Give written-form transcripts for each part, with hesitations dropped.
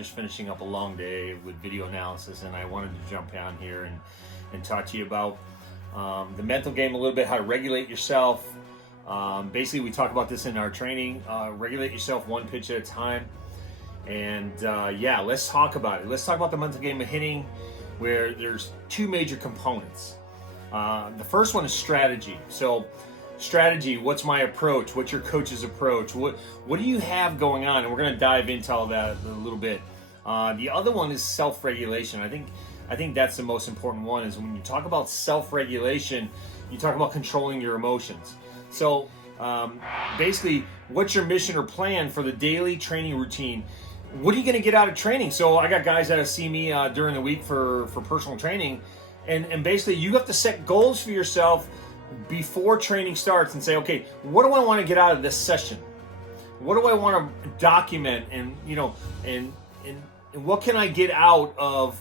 just finishing up a long day with video analysis, and I wanted to jump on here and talk to you about the mental game a little bit, how to regulate yourself. Basically, we talk about this in our training. Regulate yourself one pitch at a time. And let's talk about it. Let's talk about the mental game of hitting, where there's two major components. The first one is strategy. So strategy, what's my approach? What's your coach's approach? What do you have going on? And we're going to dive into all that a little bit. The other one is self-regulation. I think that's the most important one, is when you talk about self-regulation, you talk about controlling your emotions. So basically, what's your mission or plan for the daily training routine? What are you going to get out of training? So I got guys that see me during the week for personal training, and basically you have to set goals for yourself before training starts and say, okay, what do I want to get out of this session? What do I want to document, and what can I get out of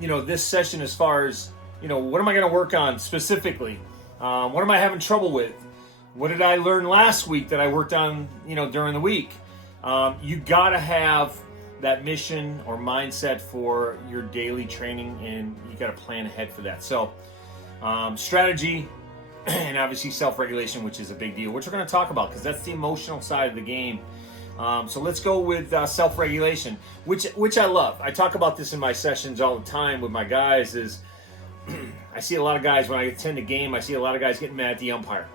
this session, as far as what am I going to work on specifically? What am I having trouble with? What did I learn last week that I worked on during the week? You got to have that mission or mindset for your daily training, and you got to plan ahead for that. So strategy, and obviously self-regulation, which is a big deal, which we're going to talk about because that's the emotional side of the game. So let's go with self-regulation, which I love. I talk about this in my sessions all the time with my guys. Is I see a lot of guys when I attend a game, I see a lot of guys getting mad at the umpire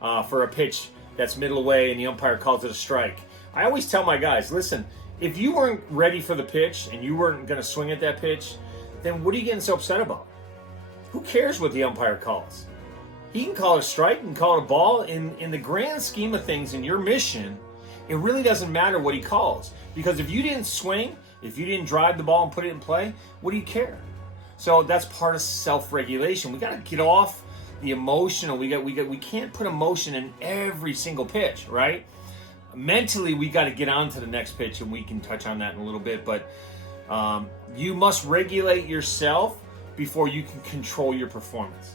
for a pitch that's middle away and the umpire calls it a strike. I always tell my guys, listen, if you weren't ready for the pitch and you weren't going to swing at that pitch, then what are you getting so upset about? Who cares what the umpire calls? He can call it a strike, he can call it a ball. In the grand scheme of things, in your mission, it really doesn't matter what he calls. Because if you didn't swing, if you didn't drive the ball and put it in play, what do you care? So that's part of self-regulation. We got to get off the emotional. We can't put emotion in every single pitch, right? Mentally, we got to get on to the next pitch, and we can touch on that in a little bit. But you must regulate yourself before you can control your performance.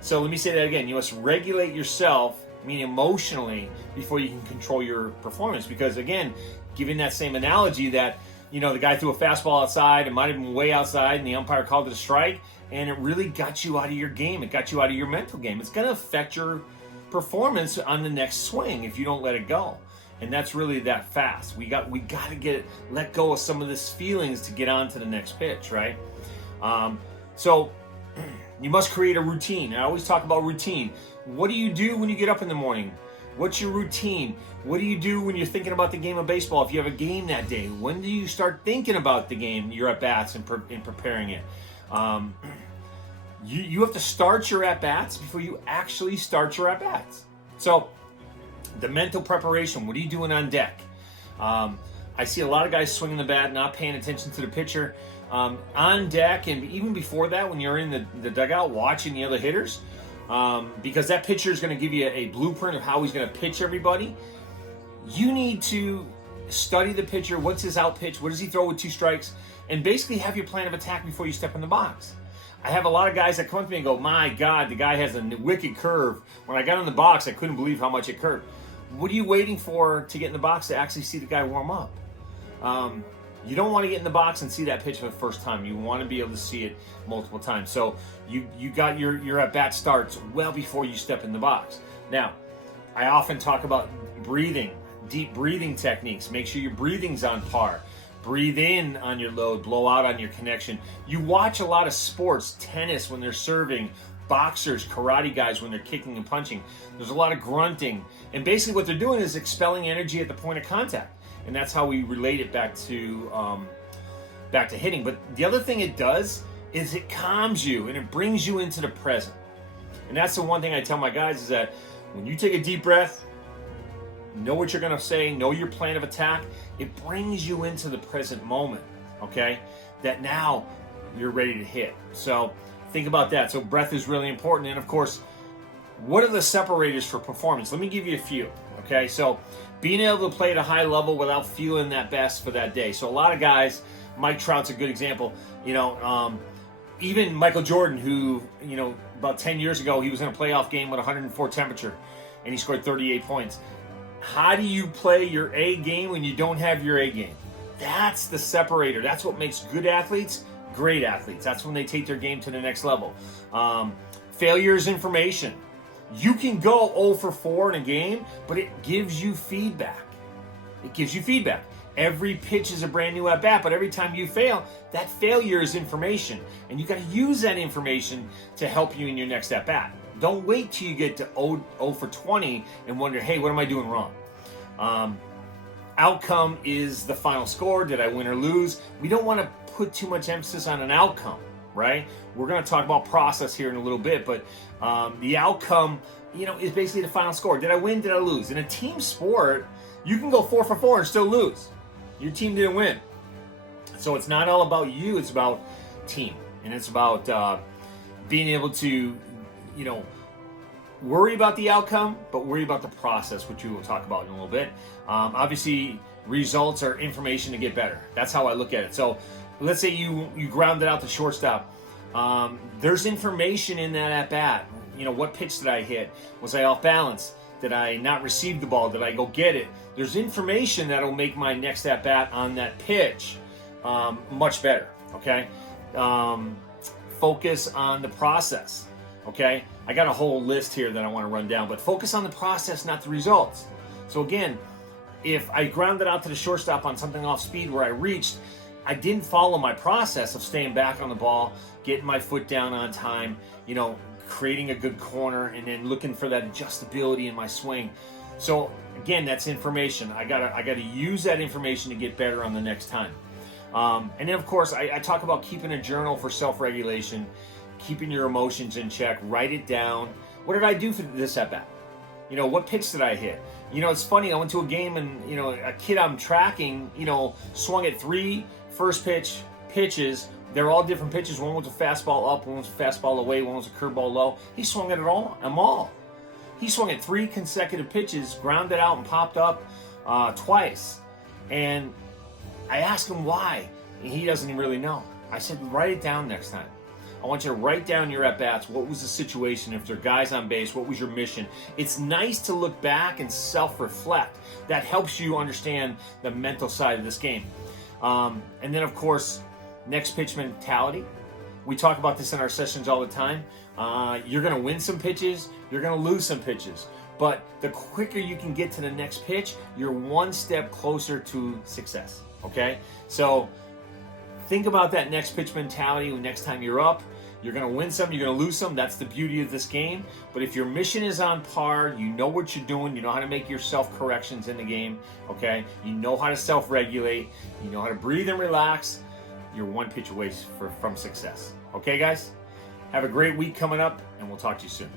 So let me say that again. You must regulate yourself, meaning emotionally, before you can control your performance. Because again, giving that same analogy that, the guy threw a fastball outside, it might have been way outside, and the umpire called it a strike, and it really got you out of your game. It got you out of your mental game. It's going to affect your performance on the next swing if you don't let it go. And that's really that fast. We got to let go of some of this feelings to get on to the next pitch, right? So you must create a routine. I always talk about routine. What do you do when you get up in the morning? What's your routine? What do you do when you're thinking about the game of baseball? If you have a game that day, when do you start thinking about the game, your at-bats, and preparing it? You have to start your at-bats before you actually start your at-bats. So the mental preparation, what are you doing on deck? I see a lot of guys swinging the bat, not paying attention to the pitcher. On deck, and even before that, when you're in the dugout watching the other hitters, because that pitcher is going to give you a blueprint of how he's going to pitch everybody. You need to study the pitcher. What's his out pitch? What does he throw with 2 strikes? And basically have your plan of attack before you step in the box. I have a lot of guys that come up to me and go, my God, the guy has a wicked curve. When I got in the box, I couldn't believe how much it curved. What are you waiting for to get in the box to actually see the guy warm up? You don't want to get in the box and see that pitch for the first time. You want to be able to see it multiple times. So you got your at-bat starts well before you step in the box. Now, I often talk about breathing, deep breathing techniques. Make sure your breathing's on par. Breathe in on your load, blow out on your connection. You watch a lot of sports, tennis when they're serving, boxers, karate guys when they're kicking and punching. There's a lot of grunting. And basically what they're doing is expelling energy at the point of contact. And that's how we relate it back to hitting. But the other thing it does is it calms you and it brings you into the present. And that's the one thing I tell my guys is that when you take a deep breath, know what you're going to say, know your plan of attack, it brings you into the present moment, okay? That now you're ready to hit. So think about that. So breath is really important. And of course, what are the separators for performance? Let me give you a few, okay? So being able to play at a high level without feeling that best for that day. So a lot of guys, Mike Trout's a good example, even Michael Jordan, who, about 10 years ago, he was in a playoff game with 104 temperature and he scored 38 points. How do you play your A game when you don't have your A game? That's the separator. That's what makes good athletes great athletes. That's when they take their game to the next level. Failure is information. You can go 0 for 4 in a game, but it gives you feedback. It gives you feedback. Every pitch is a brand new at bat, but every time you fail, that failure is information. And you got to use that information to help you in your next at bat. Don't wait till you get to 0 for 20 and wonder, hey, what am I doing wrong? Outcome is the final score. Did I win or lose? We don't want to put too much emphasis on an outcome, right? We're going to talk about process here in a little bit, but the outcome, is basically the final score. Did I win? Did I lose? In a team sport, you can go 4 for 4 and still lose. Your team didn't win. So it's not all about you. It's about team. And it's about being able to, worry about the outcome, but worry about the process, which we will talk about in a little bit. Obviously, results are information to get better. That's how I look at it. So let's say you grounded out the shortstop. There's information in that at bat. What pitch did I hit? Was I off balance? Did I not receive the ball? Did I go get it? There's information that'll make my next at bat on that pitch much better. Okay. Focus on the process. Okay. I got a whole list here that I want to run down, but focus on the process, not the results. So again, if I grounded out to the shortstop on something off speed where I reached, I didn't follow my process of staying back on the ball, getting my foot down on time, creating a good corner, and then looking for that adjustability in my swing. So again, that's information. I gotta use that information to get better on the next time. And then of course, I talk about keeping a journal for self-regulation, keeping your emotions in check. Write it down. What did I do for this at bat? What pitch did I hit? It's funny. I went to a game and a kid I'm tracking, swung at 3 first pitch pitches. They're all different pitches. One was a fastball up, one was a fastball away, one was a curveball low. He swung at them all. He swung at 3 consecutive pitches, grounded out and popped up twice. And I asked him why. And he doesn't really know. I said, write it down next time. I want you to write down your at-bats. What was the situation? If there are guys on base, what was your mission? It's nice to look back and self-reflect. That helps you understand the mental side of this game. And then, of course, next pitch mentality. We talk about this in our sessions all the time. You're going to win some pitches. You're going to lose some pitches. But the quicker you can get to the next pitch, you're one step closer to success. Okay? So think about that next pitch mentality when next time you're up. You're going to win some, you're going to lose some. That's the beauty of this game. But if your mission is on par, you know what you're doing, you know how to make your self-corrections in the game, okay? You know how to self-regulate, you know how to breathe and relax. You're one pitch away from success. Okay, guys? Have a great week coming up, and we'll talk to you soon.